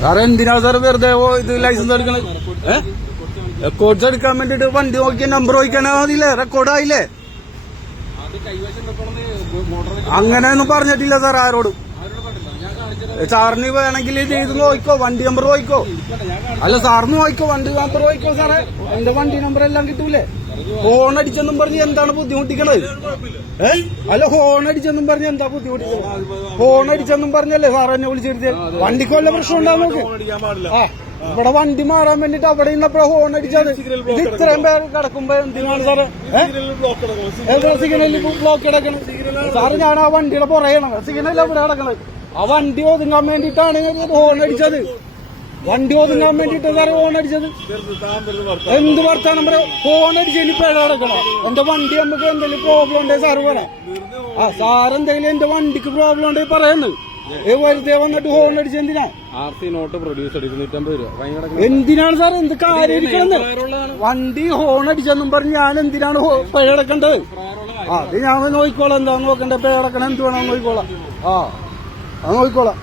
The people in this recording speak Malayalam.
സാറേ എന്തിനാ സാർ വെറുതെ ഇത് ലൈസൻസ് എടുക്കണേ? റെക്കോർഡ്സ് എടുക്കാൻ വേണ്ടിട്ട് വണ്ടി നോക്കിയ നമ്പർ നോക്കിയാണെ അതില്ലേ റെക്കോർഡായില്ലേ? അങ്ങനെയൊന്നും പറഞ്ഞിട്ടില്ല സാർ ആരോടും. സാറിന് വേണമെങ്കിൽ ഇത് നോക്കിക്കോ, വണ്ടി നമ്പർ നോക്കിക്കോ. അല്ല സാറിന് നോക്കിക്കോ, വണ്ടി നമ്പർ നോക്കിക്കോ സാറേ. എന്റെ വണ്ടി നമ്പർ എല്ലാം കിട്ടൂലേ? ഹോൺ അടിച്ചെന്നും പറഞ്ഞ് എന്താണ് ബുദ്ധിമുട്ടിക്കണത്? അല്ല ഹോൺ അടിച്ചെന്നും പറഞ്ഞ് എന്താ ബുദ്ധിമുട്ടിക്കണത്? ഹോൺ അടിച്ചെന്നും പറഞ്ഞല്ലേ സാർ എന്നെ വിളിച്ചെടുത്തത്? വണ്ടിക്ക് വല്ല പ്രശ്നം ഉണ്ടാവും നോക്ക്. ഇവിടെ വണ്ടി മാറാൻ വേണ്ടിട്ട് അവിടെ ഇന്നപ്പോ ഹോൺ അടിച്ചത്. ഇത് ഇത്രയും പേര് കിടക്കുമ്പോ എന്തിനാണ് സാറ് സിഗ്നലിൽ ബ്ലോക്ക് കിടക്കണത്? സാറ് ഞാൻ ആ വണ്ടിയുടെ പുറകെയാണ്, സിഗ്നൽ എവിടെ കിടക്കണത്? ആ വണ്ടി ഒതുങ്ങാൻ വേണ്ടിട്ടാണ് ഹോൺ അടിച്ചത്. വണ്ടി ഒതുങ്ങാൻ വേണ്ടിട്ട് സാറ് ഹോൺ അടിച്ചത്. എന്ത് വർത്താനം പറയാ? ഹോൺ അടിച്ചതിന് പേഴ കിടക്കണം. എന്റെ വണ്ടി നമുക്ക് എന്തെങ്കിലും പ്രോബ്ലം ഉണ്ടെങ്കിൽ സാറ് പറയാം. സാറെന്തെങ്കിലും എന്റെ വണ്ടിക്ക് പ്രോബ്ലം ഉണ്ടെങ്കിൽ പറയുന്നത് വെറുതെ വന്നിട്ട് ഹോൺ അടിച്ച് എന്തിനാ? എന്തിനാണ് സാർ എന്ത് കാര്യം ഇരിക്കണെന്ന്? വണ്ടി ഹോൺ അടിച്ചെന്നും പറഞ്ഞ് ഞാൻ എന്തിനാണ് പിഴ അടക്കേണ്ടത്? അത് ഞാൻ നോക്കിക്കോളാം. എന്താ നോക്കണ്ടേ? പിഴ അടക്കണം എന്ത് വേണം നോക്കിക്കോളാം. അത് നോക്കിക്കോളാം.